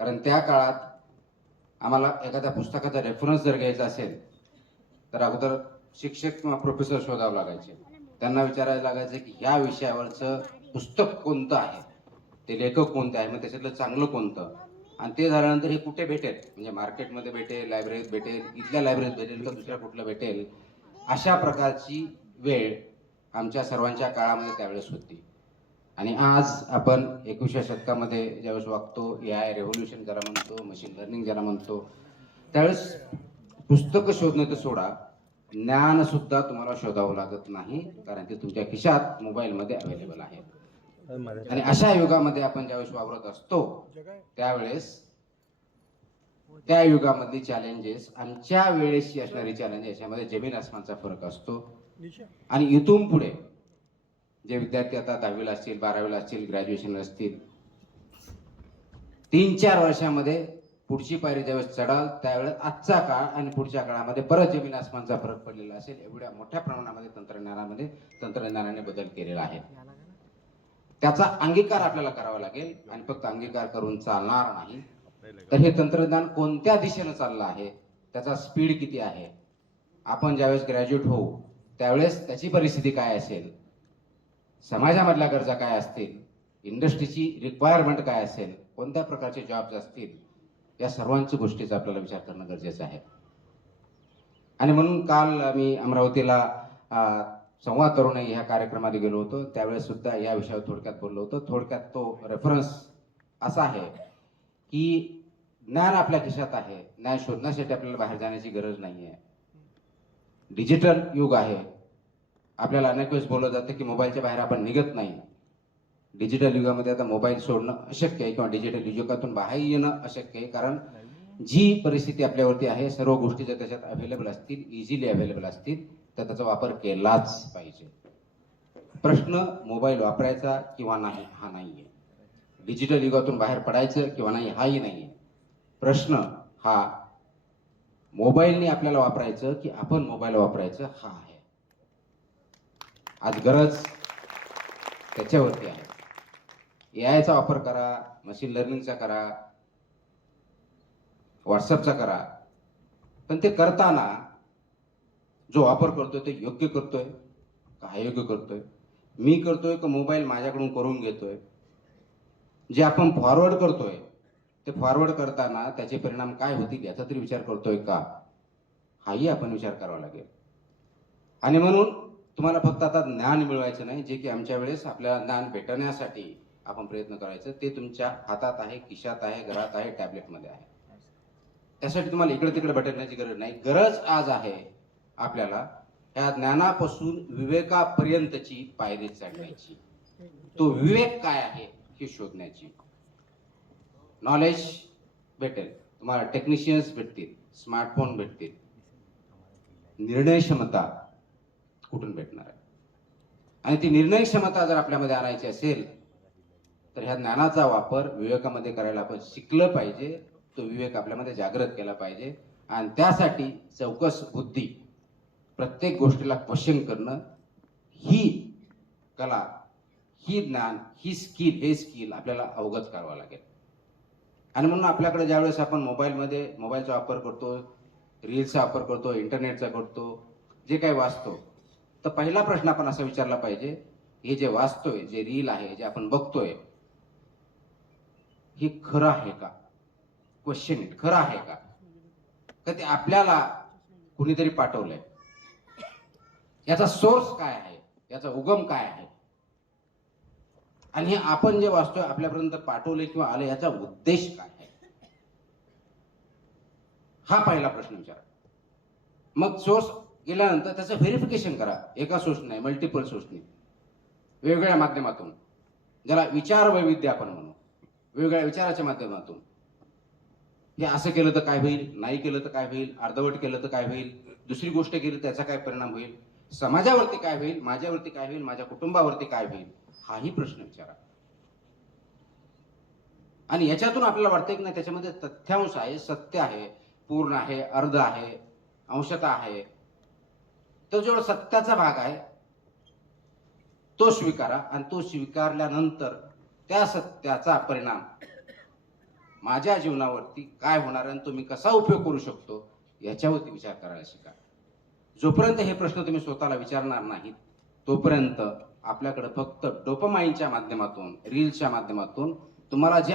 कारण त्या काळात आम्हाला एखाद्या पुस्तकाचा रेफरन्स जर घ्यायचा असेल तर अगोदर शिक्षक किंवा प्रोफेसर शोधावं लागायचे. त्यांना विचारायला लागायचं की ह्या विषयावरचं पुस्तक कोणतं आहे, ते लेखक कोणते आहे, मग त्याच्यातलं चांगलं कोणतं, आणि ते झाल्यानंतर हे कुठे भेटेल, म्हणजे मार्केटमध्ये भेटेल, लायब्ररीत भेटेल, इथल्या लायब्ररीत भेटेल का दुसऱ्या कुठलं भेटेल, अशा प्रकारची वेळ आमच्या सर्वांच्या काळामध्ये त्यावेळेस होती. आणि आज आपण 21व्या शतकामध्ये ज्यावेळेस वागतो, AI रेव्होल्युशन ज्याला म्हणतो, मशीन लर्निंग ज्याला म्हणतो, त्यावेळेस पुस्तकं शोधणं तर सोडा, ज्ञान सुद्धा तुम्हाला शोधावं लागत नाही, कारण ते तुमच्या खिशात मोबाईलमध्ये अवेलेबल आहे. आणि अशा युगामध्ये आपण ज्यावेळेस वावरत असतो त्यावेळेस त्या युगामधली चॅलेंजेस आमच्या वेळेसची असणारी चॅलेंजेस याच्यामध्ये जमीन आसमानचा फरक असतो. आणि इथून पुढे जे विद्यार्थी आता 10वीला असतील, 12वीला असतील, ग्रॅज्युएशनला असतील, 3-4 वर्षामध्ये पुढची पायरी ज्यावेळेस चढाल त्यावेळेस आजचा काळ आणि पुढच्या काळामध्ये परत जमीन आसमानचा फरक पडलेला असेल. एवढ्या मोठ्या प्रमाणामध्ये तंत्रज्ञानाने बदल केलेला आहे. त्याचा अंगीकार आपल्याला करावा लागेल, आणि फक्त अंगीकार करून चालणार नाही. तर हे तंत्रज्ञान कोणत्या दिशेनं चाललं आहे, त्याचा स्पीड किती आहे, आपण ज्यावेळेस ग्रॅज्युएट होऊ त्यावेळेस त्याची परिस्थिती काय असेल, समाजामधल्या गरजा काय असतील, इंडस्ट्रीची रिक्वायरमेंट काय असेल, कोणत्या प्रकारचे जॉब्स असतील, या सर्वांची गोष्टीचा आपल्याला विचार करणं गरजेचं आहे. आणि म्हणून काल मी अमरावतीला संवाद तरुणाई ह्या कार्यक्रमाला गेलो होतो, त्यावेळेस सुद्धा या विषयावर थोडक्यात बोललो होतो. थोडक्यात तो रेफरन्स असा आहे की ज्ञान आपल्या खिशात आहे, ज्ञान शोधण्यासाठी आपल्याला बाहेर जाण्याची गरज नाही आहे. डिजिटल युग आहे. आपल्याला अनेक वेळेस बोललं जातं की मोबाईलच्या बाहेर आपण निघत नाही. डिजिटल युगामध्ये आता मोबाईल सोडणं अशक्य आहे, किंवा डिजिटल युगातून बाहेर येणं अशक्य आहे, कारण जी परिस्थिती आपल्यावरती आहे, सर्व गोष्टी जर त्याच्यात अवेलेबल असतील, इझिली अवेलेबल असतील, तर त्याचा वापर केलाच पाहिजे. प्रश्न मोबाईल वापरायचा किंवा नाही हा नाहीये, डिजिटल युगातून बाहेर पडायचं किंवा नाही हाही नाहीये. प्रश्न हा मोबाईलने आपल्याला वापरायचं की आपण मोबाईल वापरायचं हा आहे. आज गरज त्याच्यावरती आहे. AIचा वापर करा, मशीन लर्निंगचा करा, व्हॉट्सअपचा करा, पण ते करताना जो वापर करतोय ते योग्य करतोय का अयोग्य करतोय, मी करतोय का मोबाईल माझ्याकडून करून घेतोय, जे आपण फॉरवर्ड करतोय ते फॉरवर्ड करताना त्याचे परिणाम काय होतील याचा तरी विचार करतोय का, हाही आपण विचार करावा लागेल. आणि म्हणून तुम्हाला फक्त आता ज्ञान मिळवायचं नाही, जे की आमच्या वेळेस आपल्याला ज्ञान भेटण्यासाठी आपण प्रयत्न करायचं, ते तुमच्या हातात आहे, खिशात आहे, घरात आहे, टॅबलेटमध्ये आहे. त्यासाठी तुम्हाला इकडे तिकडे भटकण्याची गरज नाही. गरज आज आहे आपल्याला या ज्ञानापासून विवेकापर्यंतची पायरी चढण्याची. तो विवेक काय आहे हे शोधण्याची. नॉलेज भेटेल तुम्हाला, टेक्निशियन्स भेटतील, स्मार्टफोन भेटतील, निर्णय क्षमता कुठून भेटणार आहे. आणि ती निर्णय क्षमता जर आपल्यामध्ये आणायची असेल तर ह्या ज्ञानाचा वापर विवेकामध्ये करायला आपण शिकलं पाहिजे. तो विवेक आपल्यामध्ये जागृत केला पाहिजे, आणि त्यासाठी चौकस बुद्धी, प्रत्येक गोष्टीला क्वेश्चन करणं, ही कला, ही ज्ञान, ही स्किल, हे स्किल आपल्याला अवगत करावं लागेल. आणि म्हणून आपल्याकडे ज्यावेळेस आपण मोबाईलचा वापर करतो, रील्सचा वापर करतो, इंटरनेटचा करतो, जे काही वाचतो, तर पहिला प्रश्न आपण असा विचारला पाहिजे, हे जे वाचतोय, जे रील आहे, जे आपण बघतोय, हे खरं आहे का? क्वेश्चन इट, खरं आहे का? का ते आपल्याला कुणीतरी पाठवलंय? याचा सोर्स काय आहे, याचा उगम काय आहे, आणि हे आपण जे वाचतोय आपल्यापर्यंत पाठवले किंवा आले याचा उद्देश काय आहे, हा पहिला प्रश्न विचारा. मग सोर्स गेल्यानंतर त्याचं व्हेरिफिकेशन करा. एका सोर्स नाही, मल्टिपल सोर्सनी, वेगवेगळ्या माध्यमातून, ज्याला विचार वैविध्य आपण म्हणू, वेगवेगळ्या विचाराच्या माध्यमातून. हे असं केलं तर काय होईल, नाही केलं तर काय होईल, अर्धवट केलं तर काय होईल, दुसरी गोष्ट केली तर त्याचा काय परिणाम होईल, समाजावरती काय होईल, माझ्यावरती काय होईल, माझ्या कुटुंबावरती काय होईल, हाही प्रश्न विचारा. आणि याच्यातून आपल्याला वाटतं की नाही त्याच्यामध्ये तथ्यांश आहे, सत्य आहे, पूर्ण आहे, अर्ध आहे, अंशतः आहे, तो जो सत्याचा भाग आहे तो स्वीकारा, आणि तो स्वीकारल्यानंतर त्या सत्याचा परिणाम माझ्या जीवनावरती काय होणार आणि तो मी कसा उपयोग करू शकतो याच्यावरती विचार करायला शिका. जोपर्यंत हे प्रश्न तुम्ही स्वतःला विचारणार नाहीत तोपर्यंत आपल्याकडे फक्त डोपामाइनच्या माध्यमातून, रील्सच्या माध्यमातून तुम्हाला जे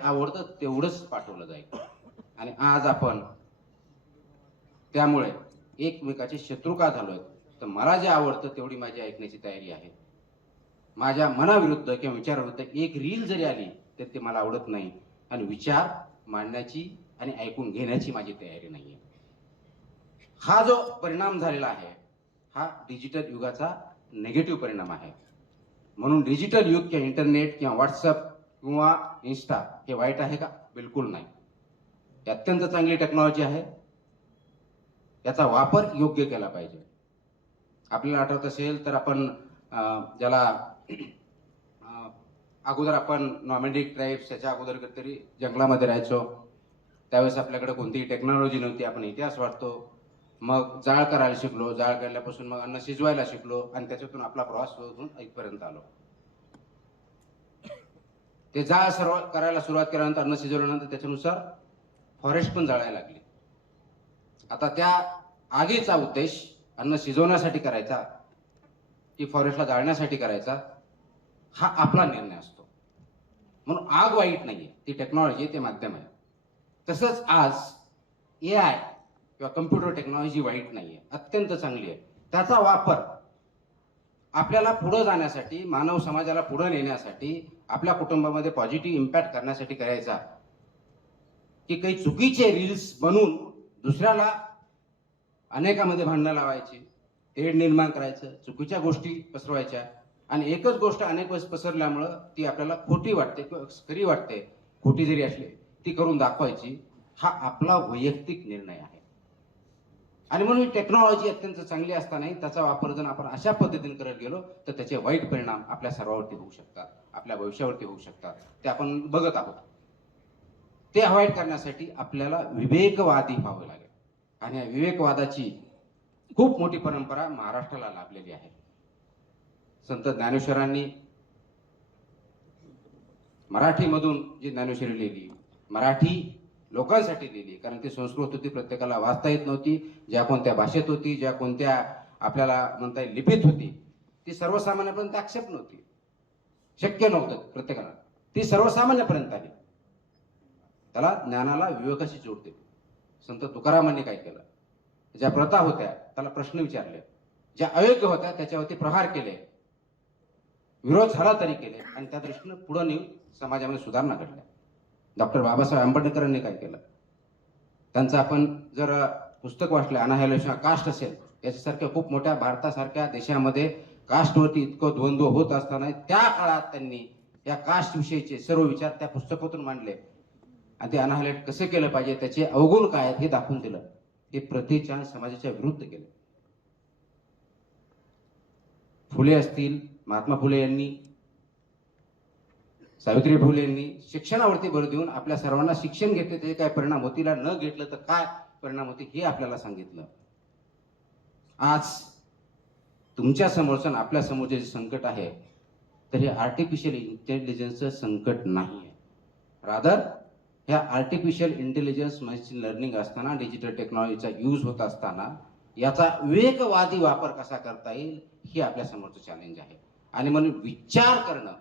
आवडतं तेवढंच पाठवलं जाईल. आणि आज आपण त्यामुळे एकमेकाचे शत्रू का झालोय? तर मला जे आवडतं तेवढी माझी ऐकण्याची तयारी आहे. माझ्या मनाविरुद्ध किंवा विचाराविरुद्ध एक रील जरी आली तर ते मला आवडत नाही आणि विचार मांडण्याची आणि ऐकून घेण्याची माझी तयारी नाहीये. हा जो परिणाम झालेला आहे हा डिजिटल युगाचा नेगेटिव्ह परिणाम आहे. म्हणून डिजिटल युग किंवा इंटरनेट किंवा व्हॉट्सअप किंवा इन्स्टा हे वाईट आहे का? बिलकुल नाही. ही अत्यंत चांगली टेक्नॉलॉजी आहे. याचा वापर योग्य केला पाहिजे. आपल्याला आठवत असेल तर आपण ज्याला अगोदर आपण नॉमॅडिक ट्राईब्स याच्या अगोदर कधीतरी जंगलामध्ये राहायचो. त्यावेळेस आपल्याकडे कोणतीही टेक्नॉलॉजी नव्हती. आपण इतिहास वाचतो. मग जाळ करायला शिकलो. जाळ करल्यापासून मग अन्न शिजवायला शिकलो आणि त्याच्यातून आपला प्रवास होऊन इथपर्यंत आलो. ते जाळ करायला सुरुवात केल्यानंतर, अन्न शिजवल्यानंतर त्याच्यानुसार फॉरेस्ट पण जाळायला लागली. आता त्या आगीचा उद्देश अन्न शिजवण्यासाठी करायचा की फॉरेस्टला जाळण्यासाठी करायचा हा आपला निर्णय असतो. म्हणून आग वाईट नाहीये, ती टेक्नॉलॉजी, ते माध्यम आहे. तसंच आज AI किंवा कम्प्युटर टेक्नॉलॉजी वाईट नाहीये, अत्यंत चांगली आहे. त्याचा वापर आपल्याला पुढे जाण्यासाठी, मानव समाजाला पुढे नेण्यासाठी, आपल्या कुटुंबामध्ये पॉझिटिव्ह इम्पॅक्ट करण्यासाठी करायचा की काही चुकीचे रील्स बनवून दुसऱ्याला अनेकामध्ये भांडणं लावायची, तेढ निर्माण करायचं, चुकीच्या गोष्टी पसरवायच्या आणि एकच गोष्ट अनेक वेळेस पसरल्यामुळं ती आपल्याला खोटी वाटते किंवा खरी वाटते, खोटी जरी असली ती करून दाखवायची. हा आपला वैयक्तिक निर्णय आहे. आणि म्हणून टेक्नॉलॉजी अत्यंत चांगली असतानाही त्याचा वापर जर आपण अशा पद्धतीने करत गेलो तर त्याचे वाईट परिणाम आपल्या सर्वांवरती होऊ शकतात, आपल्या भविष्यावरती होऊ शकतात. ते आपण बघत आहोत. ते अवॉइड करण्यासाठी आपल्याला विवेकवादी व्हावे लागेल. आणि या विवेकवादाची खूप मोठी परंपरा महाराष्ट्राला लाभलेली आहे. संत ज्ञानेश्वरांनी मराठीमधून जी ज्ञानेश्वरी लिहिली, मराठी लोकांसाठी लिहिली, कारण ती संस्कृत होती, प्रत्येकाला वाचता येत नव्हती. ज्या कोणत्या भाषेत होती, ज्या कोणत्या आपल्याला म्हणता येईल लिपीत होती, ती सर्वसामान्यपर्यंत ऍक्सेप्ट नव्हती, शक्य नव्हतं प्रत्येकाला. ती सर्वसामान्यपर्यंत आली. त्याला ज्ञानाला विवेकाशी जोडते. संत तुकारामांनी काय केलं? ज्या प्रथा होत्या त्याला प्रश्न विचारले, ज्या अयोग्य होत्या त्याच्यावरती प्रहार केले, विरोध झाला तरी केले आणि त्या दृष्टीने पुढे नेऊन समाजामध्ये सुधारणा घडल्या. डॉक्टर बाबासाहेब आंबेडकरांनी काय केलं? त्यांचं आपण जर पुस्तक वाचलं, अनाहिलेशन ऑफ कास्ट असेल, याच्यासारख्या खूप मोठ्या भारतासारख्या देशामध्ये कास्टवरती इतकं द्वंद्व होत असताना त्या काळात त्यांनी या कास्ट विषयीचे सर्व विचार त्या पुस्तकातून मांडले आणि ते अनाहिलेट कसे केलं पाहिजे, त्याचे अवगुण काय आहेत हे दाखवून दिलं. हे प्रथेच्या समाजाच्या विरुद्ध केले. फुले असतील, महात्मा फुले यांनी, सावित्री फुले यांनी शिक्षणावरती भर देऊन आपल्या सर्वांना शिक्षण घेतले, त्याचे काय परिणाम होतील, न घेतलं तर काय परिणाम होतील हे आपल्याला सांगितलं. आज तुमच्या समोरचं आपल्या समोरचे जे संकट आहे तर हे आर्टिफिशियल इंटेलिजन्सचं संकट नाही आहे. रादर ह्या आर्टिफिशियल इंटेलिजन्स मशीन लर्निंग असताना, डिजिटल टेक्नॉलॉजीचा यूज होत असताना याचा विवेकवादी वापर कसा करता येईल हे आपल्या समोरचं चॅलेंज आहे. आणि म्हणून विचार करणं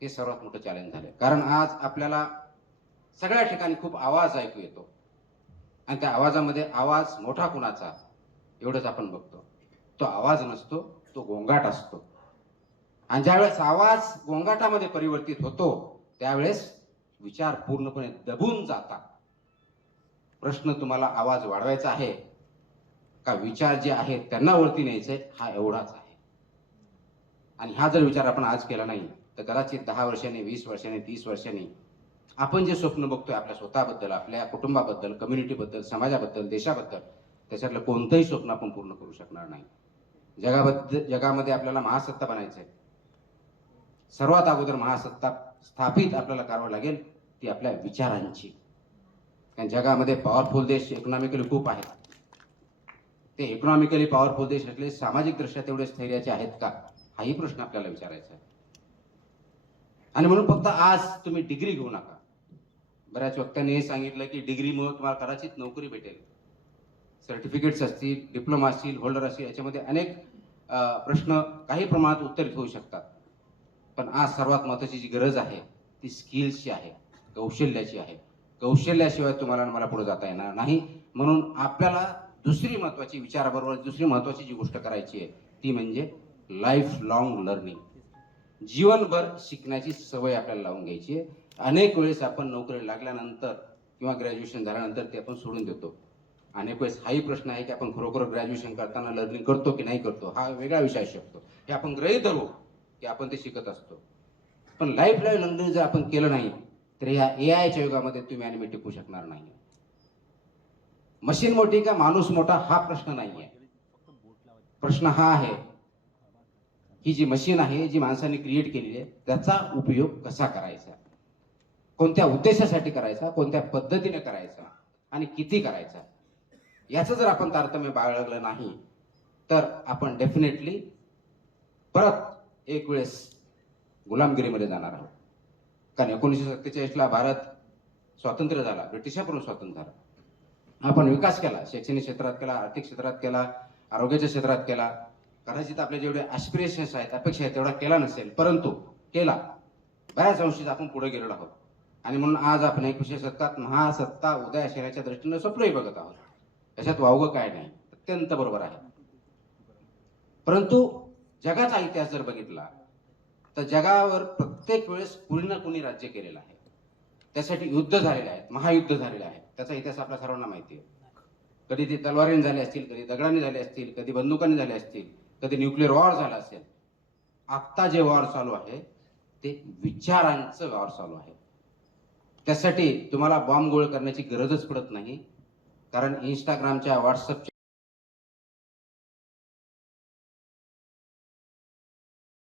हे सर्वात मोठं चॅलेंज झालं. कारण आज आपल्याला सगळ्या ठिकाणी खूप आवाज ऐकू येतो आणि त्या आवाजामध्ये आवाज मोठा कुणाचा एवढंच आपण बघतो. तो आवाज नसतो, तो गोंगाट असतो. आणि ज्यावेळेस आवाज गोंगाटामध्ये परिवर्तित होतो त्यावेळेस विचार पूर्णपणे दबून जातात. प्रश्न तुम्हाला आवाज वाढवायचा आहे का विचार जे आहेत त्यांना वरती न्यायचे, हा एवढाच आहे. आणि हा जर विचार आपण आज केला नाही तर कदाचित 10 वर्षांनी, 20 वर्षांनी, 30 वर्षांनी आपण जे स्वप्न बघतोय आपल्या स्वतःबद्दल, आपल्या कुटुंबाबद्दल, कम्युनिटीबद्दल, समाजाबद्दल, देशाबद्दल, त्याच्यातलं कोणतंही स्वप्न आपण पूर्ण करू शकणार नाही. जगामध्ये आपल्याला महासत्ता बनायचंय. सर्वात अगोदर महासत्ता स्थापित आपल्याला करावं लागेल ती आपल्या विचारांची. कारण जगामध्ये पॉवरफुल देश इकॉनॉमिकली खूप आहेत. ते इकॉनॉमिकली पॉवरफुल देश असले सामाजिक दृष्ट्या तेवढे स्थैर्याचे आहेत का, हाही प्रश्न आपल्याला विचारायचा आहे. आणि म्हणून फक्त आज तुम्ही डिग्री घेऊ नका. बऱ्याच वक्त्यांनी हे सांगितलं की डिग्रीमुळे तुम्हाला कदाचित नोकरी भेटेल. सर्टिफिकेट्स असतील, डिप्लोमा असतील, होल्डर असतील, याच्यामध्ये अनेक प्रश्न काही प्रमाणात उत्तरित होऊ शकतात. पण आज सर्वात महत्त्वाची जी गरज आहे ती स्किल्सची आहे, कौशल्याची आहे. कौशल्याशिवाय तुम्हाला आणि मला पुढे जाता येणार नाही. म्हणून आपल्याला दुसरी महत्त्वाची विचाराबरोबर दुसरी महत्त्वाची जी गोष्ट करायची आहे ती म्हणजे लाईफ लॉंग लर्निंग. जीवनभर शिकण्याची सवय आपल्याला लावून घ्यायची आहे. अनेक वेळेस आपण नोकरी लागल्यानंतर किंवा ग्रॅज्युएशन झाल्यानंतर ते आपण सोडून देतो. अनेक वेळेस हाही प्रश्न आहे की आपण खरोखर ग्रॅज्युएशन करताना लर्निंग करतो की नाही करतो, हा वेगळा विषय असू शकतो. हे आपण गृहीत धरू की आपण ते शिकत असतो. पण लाईफ लर्निंग जर आपण केलं नाही तर या एआयच्या युगामध्ये तुम्ही आणि मी टिकू शकणार नाही. मशीन मोठी का माणूस मोठा हा प्रश्न नाही आहे. प्रश्न हा आहे ही जी मशीन आहे, जी माणसाने क्रिएट केलेली आहे, त्याचा उपयोग कसा करायचा, कोणत्या उद्देशासाठी करायचा, कोणत्या पद्धतीने करायचा आणि किती करायचा, याचं जर आपण तारतम्य बाळगलं नाही तर आपण डेफिनेटली परत एक वेळेस गुलामगिरीमध्ये जाणार आहोत. कारण 1947ला भारत स्वातंत्र्य झाला, ब्रिटिशांकडून स्वातंत्र्य झाला. आपण विकास केला, शैक्षणिक क्षेत्रात केला, आर्थिक क्षेत्रात केला, आरोग्याच्या क्षेत्रात केला. कदाचित आपले जेवढे ॲस्पिरेशन्स आहेत, अपेक्षा आहेत, तेवढा केला नसेल, परंतु केला. बऱ्याच अंशी आपण पुढे गेलेलो आहोत. आणि म्हणून आज आपण 21व्या शतकात महासत्ता उदयास येण्याच्या दृष्टीने स्वप्नही बघत आहोत. याच्यात वावगं काय नाही, अत्यंत बरोबर आहे. परंतु जगाचा इतिहास जर बघितला तर जगावर प्रत्येक वेळेस कुणी ना कुणी राज्य केलेलं आहे. त्यासाठी युद्ध झालेले आहेत, महायुद्ध झालेले आहेत. त्याचा इतिहास आपल्या सर्वांना माहिती आहे. कधी ते तलवारीने झाले असतील, कधी दगडाने झाले असतील, कधी बंदुकाने झाले असतील, कधी न्यूक्लिअर वॉर झाला असेल. आत्ता जे वॉर चालू आहे ते विचारांचं वॉर चालू आहे. त्यासाठी तुम्हाला बॉम्ब गोळ करण्याची गरजच पडत नाही. कारण इंस्टाग्रामच्या, व्हॉट्सअपच्या